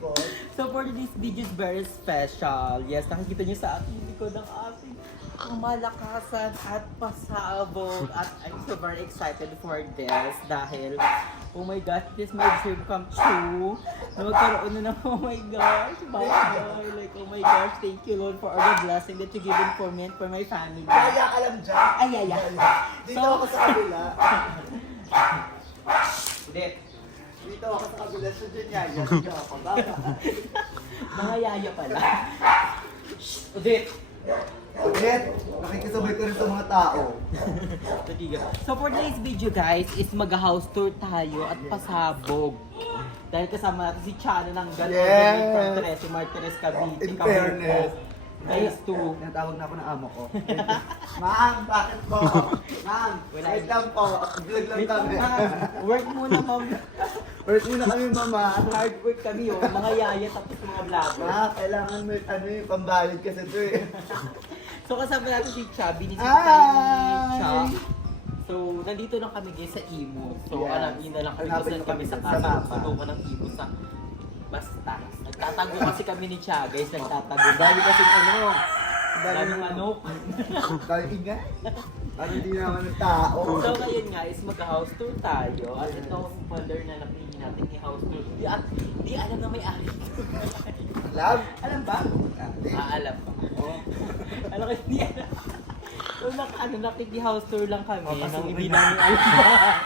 likod. So for this video is very special. Yes, nakikita niyo sa ating likod ang ating malakasan at pasabog. At I'm so very excited for this dahil, oh my gosh, this my dream come true. Na magkaroon na ng, oh my gosh, bye. Like, oh my gosh, thank you Lord for all the blessing that you given for me and for my family. Kaya ka lang dyan. Ay, ay, ay. Dito ako sa kabila. Ulit. Dito ako sa kabila. So dyan yaya. Dito ako. Mga yaya pala. Ulit. Ulit. Nakikisabay ko rin sa mga tao. So for today's video guys, is mag-house tour tayo at pasabog. Dahil kasama natin si Chana ng Yes! from Teresa Martinez Cavite. In fairness. Guys, to Tinatawag na ako ng amo ko. Ma'am, bakit po? Ma'am, wait lang po. Vlog lang kami. work muna ma'am. Work muna kami, mama. Hard work kami oh. Mga yaya tapos mga vlogger. Ma, kailangan mo yung pambayad kasi ito eh. So kasama natin si Chubby ni Hi! Chub. So nandito lang kami guys sa Imo. So Yes. alam niyo na lang kami Hanapin kung saan kami sa sa kaso. mapa. Sutukan ng Imo sa basta. Nagtatago kasi kami ni Cha guys. Nagtatago. Dahil kasi ano. Daming manok. Dahil ingay. Ano hindi naman ng tao. So ngayon nga is mag-house tour tayo. At ito ang folder na napili natin i-house tour. Di alam na may ari. Love? Alam ba? Hindi. Alam pa. Alam ko hindi alam. So nakiki-house tour lang kami. Nang hindi namin alam.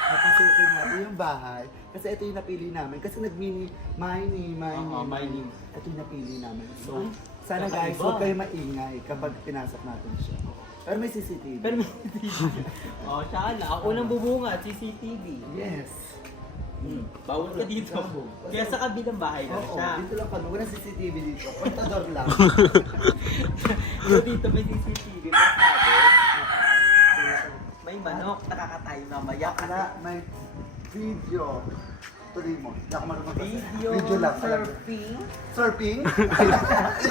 Napasukin natin yung bahay. Kasi ito yung napili namin. Kasi mining. Mining. Ito yung napili namin. So, sana kakaiba. guys, huwag kayo maingay kapag pinasok natin siya. Pero may CCTV. Pero may CCTV. Oh, sana. Ako nang bubunga, CCTV. Yes. Bawal ka dito. Kaya sa kabilang bahay lang Oo, siya. dito lang kami. Walang CCTV dito. Kontador lang. So dito may CCTV pa sabi. May manok, nakakatayo mamaya. Kaya may video. Tuloy mo. Hindi ako marunong kasi. Video lang. surfing, Surfing?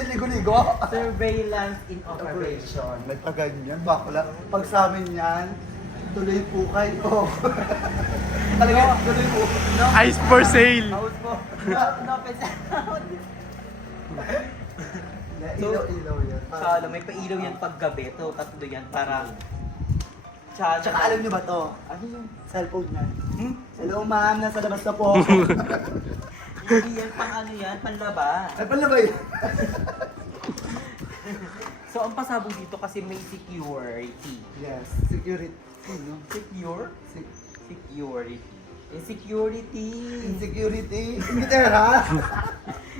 Ligo-ligo? surveillance in operation. Operation. May paganyan. Bakla. Pag sa amin yan, tuloy po kayo. Talaga, tuloy po. No? Ice for sale! House po. No, pesa. Ilaw-ilaw yan. Sana may pailaw yan paggabi. To, tatlo yan para Tsaka Tsaka alam niyo ba to? ano yung Cellphone niya. Hello ma'am, nasa labas na po. hindi yan pang ano yan, panlaba. Ay, pala ba yun? So ang pasabog dito kasi may security. Yes, security. No? Secure? Se- Security. Insecurity. Insecurity. Inglaterra.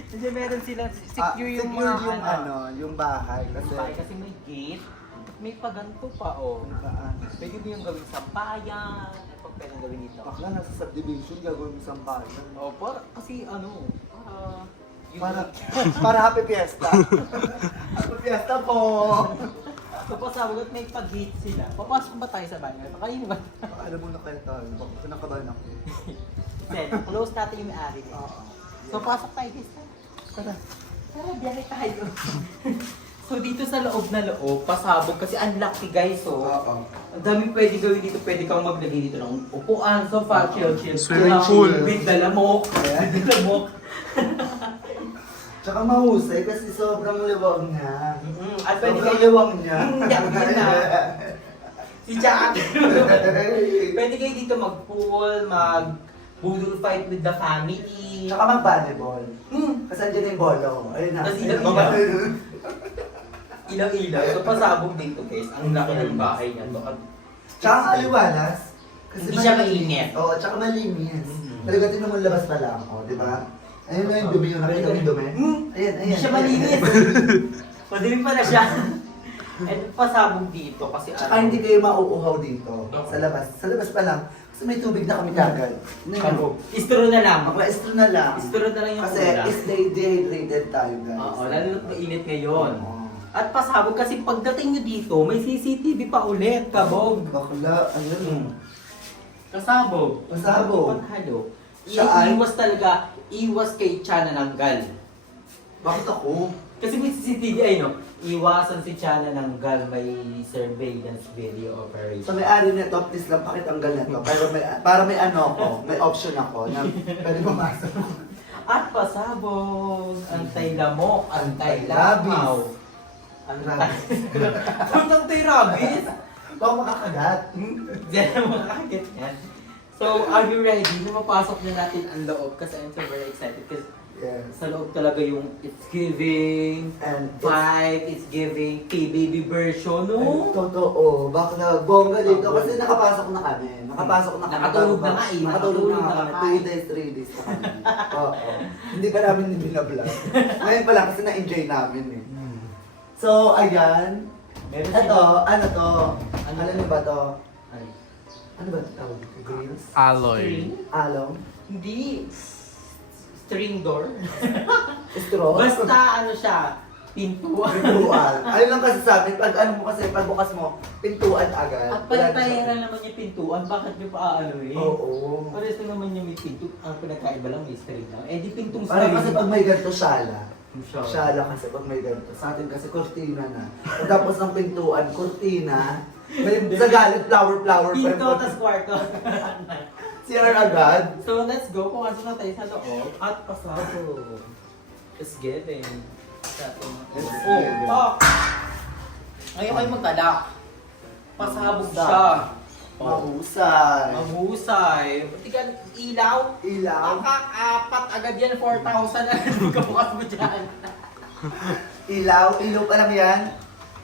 Kasi meron silang secure yung secure mga yung ano, yung bahay. Kasi, Kasi may gate. May paganto pa oh. Pwede mo yung gawing sampayan. Ano pang pwedeng gawin dito? bakla nasa subdivision, gagawin mo sa bayan. Oh, kasi ano, Para happy fiesta. Happy fiesta po. So pasabog at may pag-gate sila. Papasok ba tayo sa bahay? Pakainin ba? Alam mo na kayo tayo. Bakit kinakabahan ako? Then, close natin yung may-ari. So pasok tayo guys. Tara. Tara, biyahe tayo. So dito sa loob na loob, pasabog kasi ang laki guys, so Oo. ang daming pwede gawin dito. Pwede kang maglagay dito ng upuan, sofa, chill. Swimming pool. With dalamok. With dalamok. Tsaka mahusay kasi sobrang liwag niya. At pwede Sobrang kayo, liwag niya. Yan na. Si Jack. Pwede kayo dito mag-pool, mag-budol fight with the family. Tsaka mag-volleyball. Kasi andyan yung bolo. Ayun na. Tas ilaw-ilaw. Ilaw-ilaw. So pasabog dito guys. Ang laki ng bahay niya. So, Tsaka ang aliwalas. Kasi Hindi siya malinis. mainit. Oo, tsaka malinis. Talaga din naman labas pa lang ako, di ba? Ayun na yung dumi yung nakita mo yung dumi. Ayan, ayan. Hindi siya malinis. Madilim pa na siya. And pasabog dito kasi Tsaka hindi kayo mauuhaw dito. Sa labas. Sa labas pa lang. Kasi may tubig na kami kagad. Istro na lang. Mag-maestro na lang. Istro na lang yung Kasi ulam. is dehydrated tayo, guys. Oo, lalo na mainit ngayon. Oo. At pasabog kasi pagdating nyo dito, may CCTV pa ulit, kabog. Bakla, ayun. Kasabog. Pasabog. Panghalo. Saan? Iwas talaga, iwas kay Chana ng gal. Bakit ako? Kasi may CCTV ay no, iwasan si Chana ng gal, may surveillance video operation. Sa may-ari nito, please lang pakitanggal nito. Pero para may ano ako, may option ako na pwede pumasok. At pasabog. Antay-lamok, Antay-labis. antay-langaw. Kung antay-rabies? Baka makakagat. Diyan na makakagit yan. So, are you ready na mapasok na natin ang loob? Kasi I'm so very excited kasi Yes. sa loob talaga yung it's giving And vibe, it's giving P-baby version, no? totoo, bakla, bongga dito kasi nakapasok na kami. Nakapasok na kami. Nakatulog na nga eh. Nakatulog na Nakatulog kami. na 2 days, 3 days na kami. Oo. Hindi pa namin binablog. Ngayon pa lang kasi na-enjoy namin eh. So, ayan. Meron Ito, ano to? Ano? Alam niyo ba to? Ay. Ano ba ito tawag dito? Greens? Alloy. Along? Hindi. String door. Straw? Basta ano siya, pintuan. Pintuan. Ayun lang kasi sabi, pag ano mo kasi, pag bukas mo, pintuan agad. At pala naman yung pintuan, bakit nyo pa ano eh? Oo. Pares na naman yung may pinto, ang pinagkaiba lang may string lang. Eh di pintong Parang string. kasi pag may ganito, syala. Siya. Syala kasi pag may ganito. Sa atin kasi, kurtina na. At tapos ng pintuan, kurtina. May sa galit, flower. Pinto, tas kwarto. CR agad. So let's go, pumasok na tayo sa loob at pasado. It's giving. It's Oh, giving. pak! Ngayon kayo magtalak. Pasabog siya. Mahusay. Mahusay. Tigan, ilaw. Ilaw. Nakakapat agad yan, 4,000 na bukas mo dyan. Ilaw pa lang yan.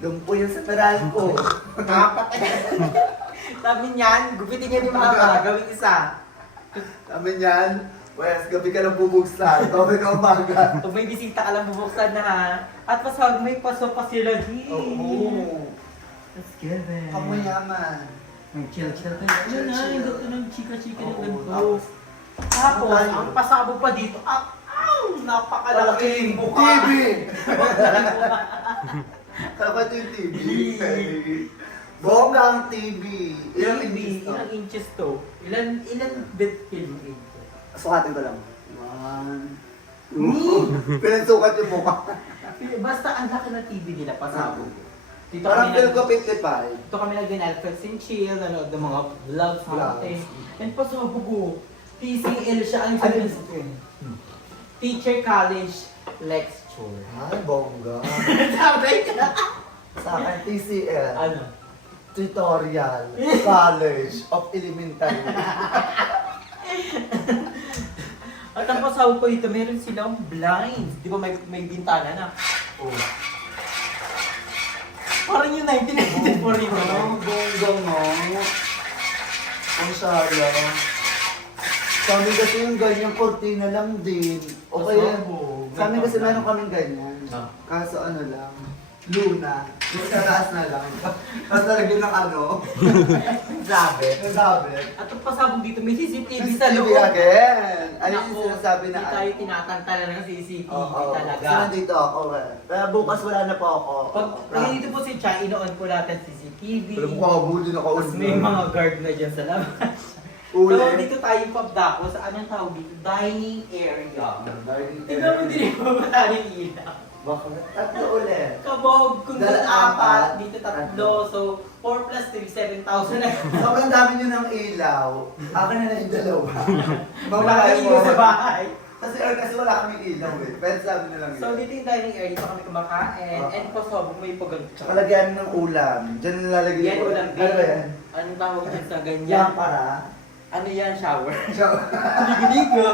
Lumpo yung sa Meralco. Apat agad. Sabi niyan, gupitin niya ni Mama, gawing isa. Sabi niyan, Wes, gabi ka lang bubuksan. Gabi ka umaga. Pag may bisita ka lang bubuksan na ha. At pasawag may paso pa sila di. Oo. Let's give it. Kamoy yaman. Chill tayo. Ano na, Chill. yung gato ng chika-chika ng Oo, ganito. Tapos, ang pasabog pa dito, napakalaking TV! mukha. Dapat yung TV. Bongga ang TV. Ilang inches to? Ilang inches to? Ilan bit film ito? Sukatin ko lang. 1. Pinasukat yung mukha. Basta ang laki ng TV nila, pasabog. Dito Parang kami feel ko nag- 55. Dito kami nag-Netflix and chill, nanood ng mga vlogs natin. And pasabog ko, TCL siya, ang Ano sabi Teacher College Lecture. Ay, bongga. Sabi ka? Sa akin, TCL. Ano? Tutorial. College of Elementary. At ang pasawag ko dito, meron silang blinds. Di ba may bintana na? Oh. Parang yung 1994 rin. Ang bongga mo. Ang sala. Sa amin kasi yung ganyan, kortina lang din. O kaya, sa amin kasi meron kaming ganyan. Ah. Kaso ano lang, Luna. Yung sa taas na lang. Tapos nalagyan ng ano, Sabi. yung sabi. At ang pasabog dito, may CCTV sa CCTV loob. again. Ano yung Naku, sinasabi na Hindi tayo tinatantala ng CCTV Oo. talaga. So nandito ako eh. Kaya bukas wala na po ako. Pag dito po si Cha, inoon po natin CCTV. Alam ko, kabuli na Tapos may mga guard na dyan sa labas. Uli. So dito tayo pabdako sa anong tawag dito? Dining area. Dining Tingnan mo din yung mataling ilaw. Bakit? Tatlo ulit. Kabog, kung doon Dahil apat, apat. dito tatlo. So 4 plus 3, 7,000 na. Sobrang dami nyo ng ilaw. Akin na lang yung dalawa. Wala kang ilaw sa bahay. Kasi wala kaming ilaw eh. Pwede sabi na lang So dito yung dining area, dito kami kumakain. Oo. And pasabog may paganto. Tsaka lagyan ng ulam. Diyan nilalagay Yan ulam din. Ano ba yan? Anong tawag dyan sa ganyan? Yan para. Ano yan? Shower? Siya. Ligo-ligo.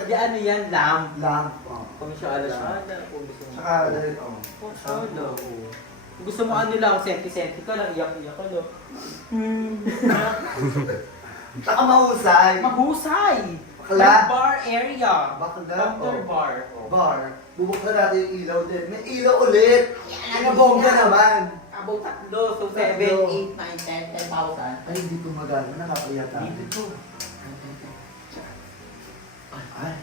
Di ano yan? Lamp. Lamp. Oh. Kung siya ala-ala. Kung gusto mo. Tsaka dahil oh. Kung siya ala. Kung gusto mo ano lang, senti-senti ka lang, iyak-iyak ka lang. Tsaka mahusay. Mahusay! Bakla. May bar area. Bakla. Counter Oh. bar. Bar. Bubuksan natin yung ilaw din. May ilaw ulit. Pinabongga naman. About tatlo. So 7, Tatlo. 8, 9, 10, 10,000. Ay, hindi ko magana. Nakakaya tayo. Dito. Ay.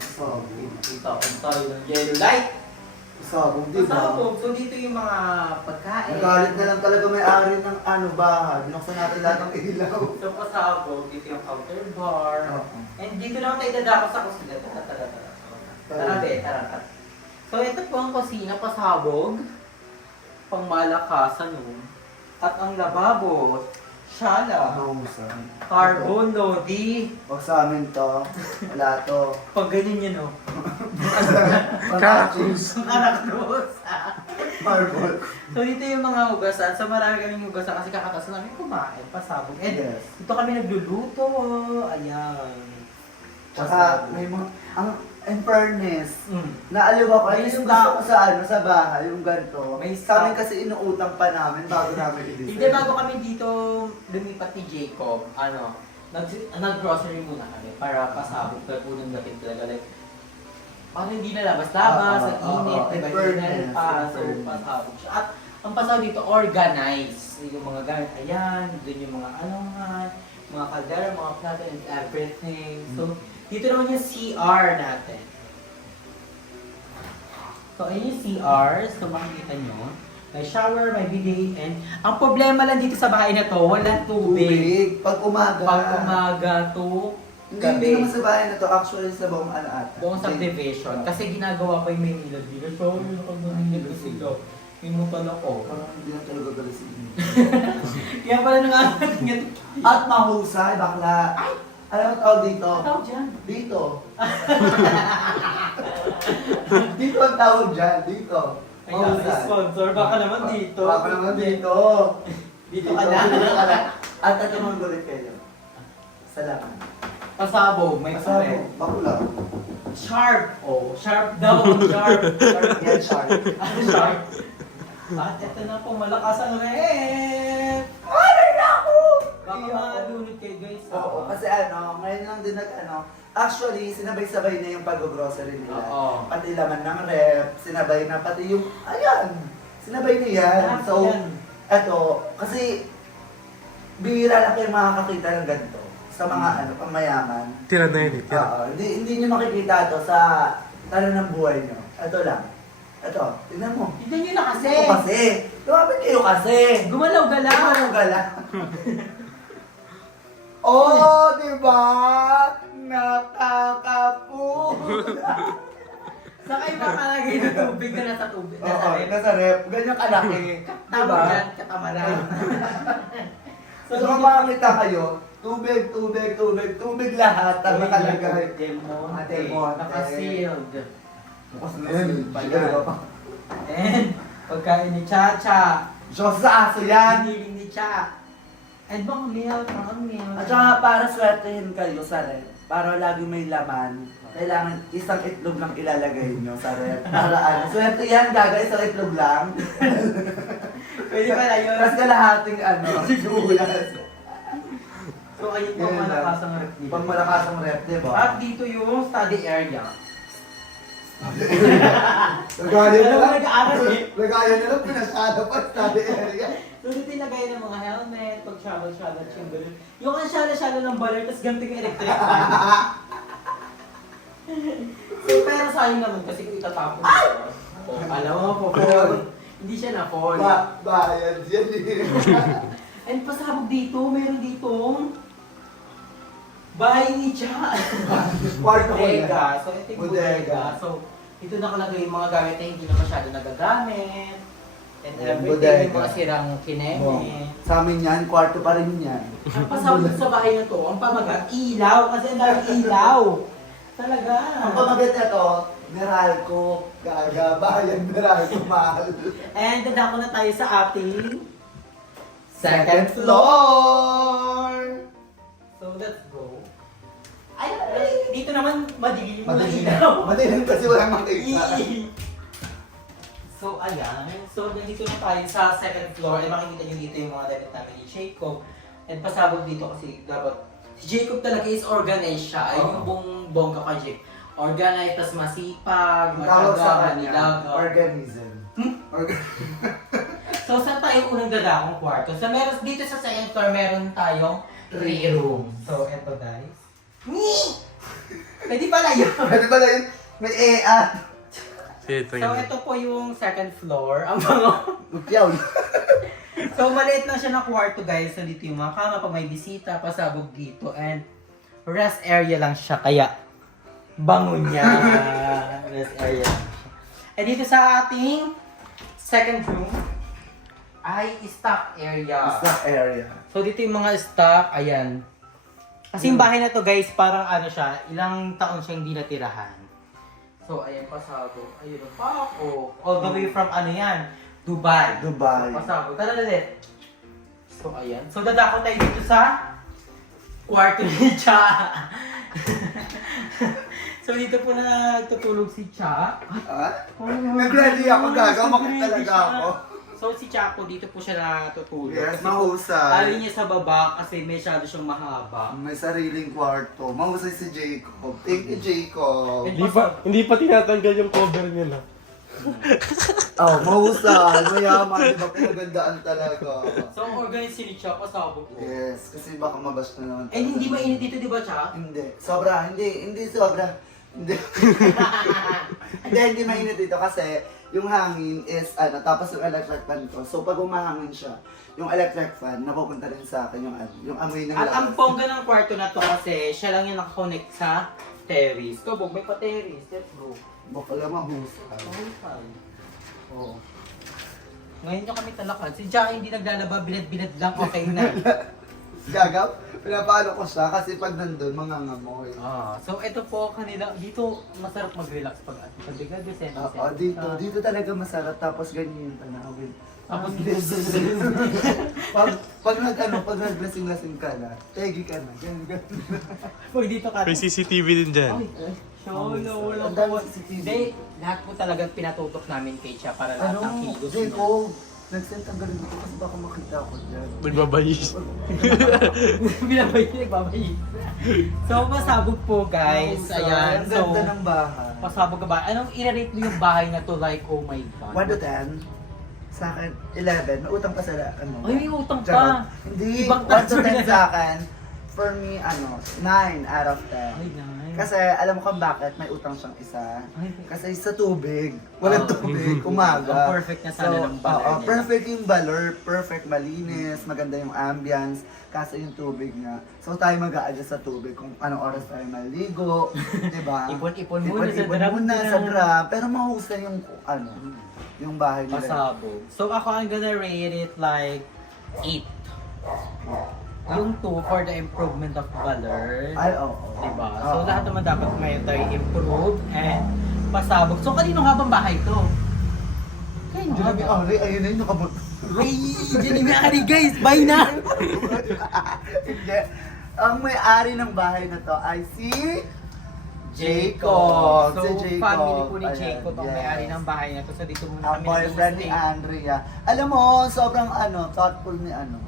Sabog. Kita ko tayo ng yellow light. Sabog, di ba? Pasabog. So dito yung mga pagkain. Nagalit na lang talaga may-ari ng ano bahay. Binuksan natin lahat ng ilaw. So pasabog. Dito yung counter bar. Oo. And dito naman tayo dadako sa kusina. Tara. Tara, be. Tara. So ito po ang kusina. Pasabog. Pangmalakasan no. At ang lababo. Shala. Mahusan. Carbon, Lodi. Pag sa amin to, wala to. Pag ganyan yun, oh. Pangkakus. Aracruz. Marble. So dito yung mga hugasan. So marami kaming hugasan kasi kakatas namin kumain, pasabog. And Yes. dito kami nagluluto. Ayan. Tsaka may mga, in fairness, Mm. naaliw ako. May Ayun yung stock. gusto ko sa sa bahay, yung ganito. May Sa amin stock. kasi inuutang pa namin bago namin i-design. Hindi, bago kami dito lumipat ni Jacob, nag-grocery muna kami para pasabog talaga unang dating talaga. Like, parang hindi na labas-labas, Oo, ang init, oo, diba? in Hindi na fairness, pa, in so fairness. pasabog siya. At ang pasabog dito, organized. Yung mga gamit, ayan, dun yung mga alongan, mga kaldera, mga plato, and everything. So, dito naman yung CR natin. So, ayun yung CR. So, makikita nyo. May shower, may bidet, and ang problema lang dito sa bahay na to, walang tubig. Pag umaga. Pag umaga to, Hindi naman sa bahay na to, actually sa buong ano ata. buong subdivision. Kasi ginagawa pa yung Maynila dito. So, yun ako Maynila kasi ko. Pinutan ako. Parang hindi na talaga galisin. Kaya pala nangangating At mahusay, bakla. Ay! Alam mo tawag dito? Tawag dyan. Dito. Dito ang tawag dyan. Dito. Ay, kasi sponsor. Baka naman dito. Baka naman dito. Dito ka na. Dito ka na. At ito mga gulit kayo. Salamat. Pasabog. May Kasama, pare. bakula. Sharp. Oh, sharp daw. Sharp. Sharp. Yan, sharp. Sharp. At ito na po, malakas ang rep. Ano na ako? Baka malunod kayo guys. Oo, kasi ngayon lang din actually, sinabay-sabay na yung pag-grocery nila. Oo. Pati laman ng rep, sinabay na pati yung, ayan, sinabay na yan. Lahat So, yan. eto, kasi, bihira lang kayo makakakita ng ganito sa mga pamayaman. Tira na yun eh, tira. Oo, hindi nyo makikita to sa ng buhay nyo. Ito lang. Ito, tignan mo. Tignan nyo na kasi. Ito kasi. Lumapit kayo kasi. Gumalaw-galaw. Ano gala? Oh, di ba? Nakakapu. Sa kayo makalagay ng tubig na nasa tubig. Oo, Nasa rep. nasa rep. Ganyan kalaki. Tama yan, katamaran. So, kung makakita kayo, tubig, tubig, tubig, tubig lahat ang nakalagay. Demonte. Demonte. Naka-sealed. Bukas na yan. And, pagkain ni Chacha. Diyos sa aso yan. Hiniling ni Cha. And mga milk, mga milk. At saka para swertehin kayo sa rep, para lagi may laman, kailangan isang itlog lang ilalagay nyo sa rep. Para swerte yan, gagawin sa itlog lang. Pwede pala yun. Tapos kalahating sigulas. So, ayun po Yan lang. malakas ang rep dito. Pag malakas ang rep, di ba? At dito yung study area. Lagayan na lang. Nag-aaral eh. Lagayan na lang, pinasyado pa study area. So, dito ilagay ng mga helmet, pag travel-travel, chamber. Yung ang shala-shala ng baler, tapos ganito yung electric fan. So, pero sayang naman kasi kung itatapon ko. Oh, alam mo po, pero hindi siya na-fall. Bayan yan eh. And pasabog dito, meron ditong bahay ni Cha. Kwarto ko yan. Bodega. So, ito yung bodega. So, dito nakalagay yung mga gamit na hindi na masyado nagagamit. And everything, Bodega. yung mga sirang kineme. Sa amin yan, kwarto pa rin yan. Ang pasabog sa bahay na to, ang pamagat, ilaw. Kasi ang daming ilaw. Talaga. Ang pamagat na to, Meralco, gaga, bayan Meralco, mahal. And dadako na tayo sa ating Second floor! So, let's go. Ay, dito naman madilim yung Madilim. ilaw. Madilim kasi walang makita. So, ayan. So, nandito na tayo sa second floor. Eh, makikita nyo dito yung mga damit namin ni Jacob. And pasabog dito kasi dapat si Jacob talaga is organized siya. Ay, yung buong bongga ka, Jacob. Organized, tas masipag, Ang tawag sa matyaga, kanya, manilaga. organism. So, saan tayo unang dadakong kwarto? So, meron, dito sa second floor, meron tayong 3 rooms. So, eto guys. Pwede pala yun. Pwede pala yun, may EA. Sige, ito So, yun. ito po yung second floor. Ang mga... Magpiyaw. So, maliit lang siya na kwarto guys. So, dito yung mga kama pag may bisita, pasabog dito. And rest area lang siya. Kaya, bango niya. Rest area lang siya. And dito sa ating second room, ay stock area. Stock area. So dito yung mga stock, ayan. Kasi yung bahay na to guys, parang ano siya, ilang taon siya hindi natirahan. So ayan, pasabog. Ayun pa ako. All the way from ano yan, Dubai. Dubai. So, pasabog. Tara ulit. So ayan. So dadako tayo dito sa kwarto ni Cha. So dito po na tutulog si Cha. Ah? Nag-ready ako, gaga. Makit talaga ako. So si Chaco dito po siya natutulog. Yes, Kasi mahusay. ayaw niya sa baba kasi masyado siyang mahaba. May sariling kwarto. Mahusay si Jacob. Thank you, Jacob. Hindi pa tinatanggal yung cover niya na. Oh, mahusay. Mayaman. Di ba pinagandaan talaga? So ang organize ni Cha, pasabog po. Yes, kasi baka mabash na naman. Eh hindi mainit dito, di ba Cha? Hindi. Sobra. Hindi sobra. Hindi. Hindi mainit dito kasi yung hangin is ano, tapos yung electric fan ko. So pag umahangin siya, yung electric fan, napupunta rin sa akin yung ano, yung amoy ng At ang labas. bongga ng kwarto na to kasi siya lang yung nakakonect sa terrace. Kabog, may pa-terrace. Let's go. Baka lang mahusay. Okay. Oo. Ngayon nyo kami talakan. Si Cha hindi naglalaba, bilad-bilad lang, okay na. Gagaw? Pinapalo ko siya kasi pag nandun, mangangamoy. So ito po kanila, dito masarap mag-relax pag bigal Oo, dito talaga masarap tapos ganyan yung tanawin. Tapos pag nag-lasing-lasing ka na, tegi ka na, ganyan. Pag dito ka. May CCTV din dyan. So, wala Ang po. dami CCTV. Hindi, lahat po talagang pinatutok namin kay Cha para lahat ng kilos niya. Jacob, nag-send ang galing dito kasi baka makita ako dyan. Nagbabayis. Binabay, nagbabay. So, pasabog po guys. Ayan. Ang So, ganda ng bahay. pasabog ka ba? Anong i-rate mo yung bahay na to like, oh my God? 1 to 10. Sa akin, 11. May utang pa sa ano. Ay, may utang Charot. pa. Hindi, Ibang 1 to tansya 10 na. sa akin. For me, 9 out of 10. Ay, nice. Kasi alam mo kung bakit may utang siyang isa. Ay, Kasi sa tubig, walang Oo. tubig, umaga. Ang perfect na sana ng baler niya. perfect yung baler, perfect malinis, maganda yung ambience, kaso yung tubig niya. So tayo mag-a-adjust sa tubig kung anong oras tayo maligo, di ba? Ipon-ipon muna sa Ipon-ipon drum muna na. sa drum. Pero mahusay yung yung bahay nila. Pasabog. So ako I'm gonna rate it like 8. Yung 2 for the improvement of color. Ay, oo. Diba? Oo. So lahat naman dapat may tayo improve and pasabog. So kanino nga bang bahay to? Kay Grabe, Joby. ayun na yung nakabot. Ray, Jenny Mary guys, bye na! Hindi. Ang may-ari ng bahay na to ay si Jacob. So, Si Jacob. family po ni Ayan, Jacob ang yes. may-ari ng bahay na to. So dito muna Ang kami boyfriend ni nag-stay. Andrea. Alam mo, sobrang thoughtful ni ano.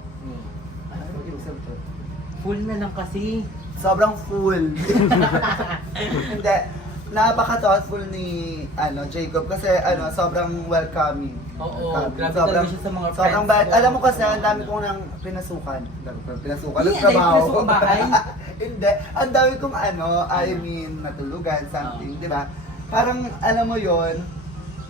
Ano ibig sabihin? Full na lang kasi. Sobrang full. Hindi. Napaka-thoughtful ni Jacob kasi sobrang welcoming. Oo, Welcoming. grabe talaga siya sa mga Sobrang friends bait. ko. Alam mo kasi, ang dami kong nang pinasukan. Pinasukan ng Hindi, trabaho. pinasukan bahay? Hindi. Ang dami kong natulugan, something, di ba? Parang, alam mo yon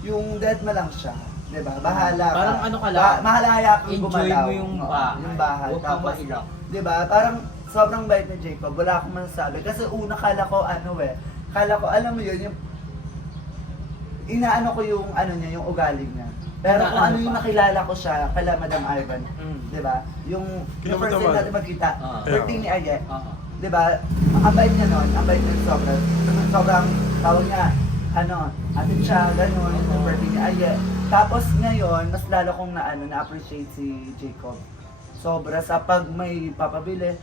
yung dead mo lang siya. Di ba? Bahala ka. Parang ano ka lang, Mahalaya kang enjoy gumalaw. mo yung Oo, bahay. Yung bahay. Huwag kang mailak. Di ba? Parang sobrang bait ni Jacob. Wala akong masasabi. Kasi una kala ko kala ko, alam mo yun, yung inaano ko yung niya, yung ugali niya. Pero kung Inaano ano yung pa? nakilala ko siya, kala Madam Ivan. Mm. Di ba? Yung Kila first Madam time Ivan. natin magkita, Ah. birthday ni Aye. Oo. Di ba? Ang bait niya nun, ang bait niya sobrang. Sobrang tawag niya, atin siya, gano'n, yung birthday ni Aye. Tapos ngayon, mas lalo kong na-appreciate si Jacob. Sobra sa pag may papabili,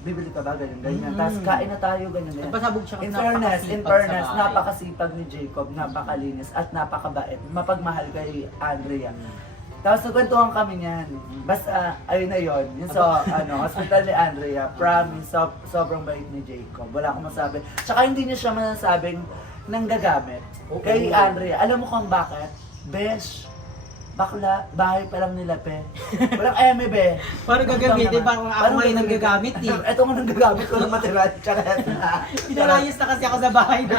bibili ka ba, ganyan. Tapos kain na tayo, ganyan. Pasabog siya kasi In fairness, napakasipag sa bahay. napakasipag ni Jacob, napakalinis, at napakabait. Mapagmahal kay Andrea. Tapos nagkwentuhan kami niyan. Basta, ayun na yun. Yung hospital ni Andrea, promise, sobrang bait ni Jacob. Wala akong masabi. Tsaka hindi niya siya masasabing nanggagamit. Oo. Kay Andrea, alam mo kung bakit? Besh, bakla, bahay pa lang nila, pe. Walang eme, be. Paano gagamitin? Parang ako ngayon ang gagamit eh. Ito nga nang gagamit ko ng material. Tsaka, Pinarayos na kasi ako sa bahay na.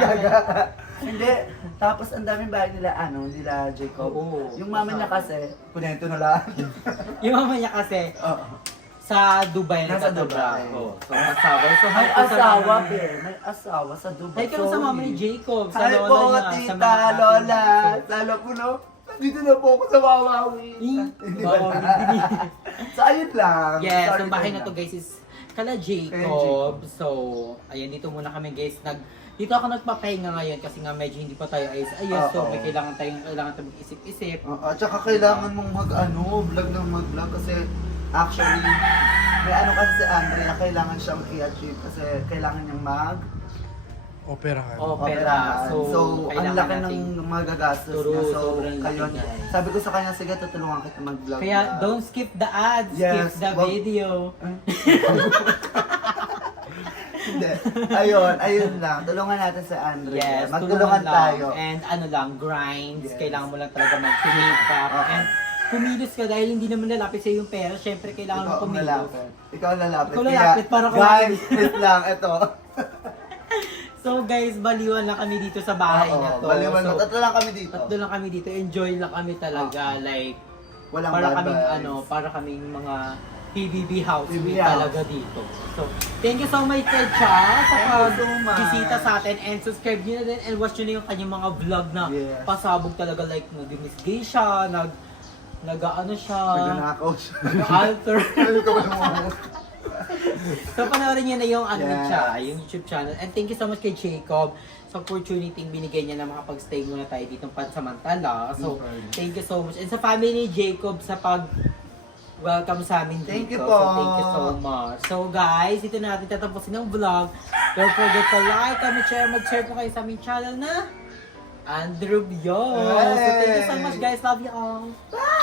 Hindi. Tapos ang daming bahay nila, nila Jacob. Oo. Yung mama niya kasi, punento na lang. Yung mama niya kasi, Oo. sa Dubai na Nasa nagtatrabaho. So, asawa. So, May hi po sa asawa, mama be. niya. May asawa sa Dubai. Hi ka sa mama ni Jacob, sa Hi lola po, niya, sa tita, mga lola. kapatid. Lalo po, no? Dito na po ako sa Wawawi. Hindi ba Wow, na? So, ayun lang. Yes, Sorry ang bahay na na to guys is kala Jacob. Jacob. So, ayan, dito muna kami guys. Dito ako nagpapahinga ngayon kasi nga medyo hindi pa tayo ayos. So, Oo. may kailangan tayong mag-isip-isip. At saka kailangan mong vlog ng mag-vlog kasi actually, may ano kasi si Andre na kailangan siyang i-achieve kasi kailangan niyang Operahan. Opera. So, ang kailangan laki natin. ng mga gagastos True, niya. So, sobrang laki, ayun. guys. Sabi ko sa kanya, sige, tutulungan kita mag-vlog. Kaya, na." don't skip the ads, Yes, skip the wag- video. Hindi. Ayun lang. Tulungan natin si Andre. Yes, Magtulungan tulungan lang. tayo. And ano lang, grinds. Yes. Kailangan mo lang talaga mag-make up. Oo. And kumilos ka dahil hindi naman lalapit sa yung pera. Syempre, kailangan mo Ikaw ang kumilos. lalapit. Ikaw ang lalapit. Ikaw lalapit para guys, wait lang. Ito. So guys, baliwan lang kami dito sa bahay na to. Baliwan mo. So, Tatlo lang kami dito. tatlo lang kami dito. Enjoy lang kami talaga. Like, Walang para bad kaming vibes. para kaming mga PBB house PBB talaga dito. So, thank you so much kay Cha sa Thank you so much. bisita sa atin and subscribe nyo na din and watch nyo na yung kanyang mga vlog na Yes. pasabog talaga like nag-misgay siya, nag-ano siya, Nagnanakaw siya. nag-alter. Ano ka ba naman? So, panoorin niyo na yung ano Yes. siya, yung YouTube channel. And thank you so much kay Jacob sa opportunity binigay niya na makapag-stay muna tayo dito pansamantala. So, thank you so much. And sa family ni Jacob sa welcome sa amin dito. Thank you So, po. thank you so much. So, guys, dito na natin tatapusin ang vlog. Don't forget to like, comment, share, mag-share po kayo sa aming channel na Andrew Bios. So, thank you so much, guys. Love you all. Bye!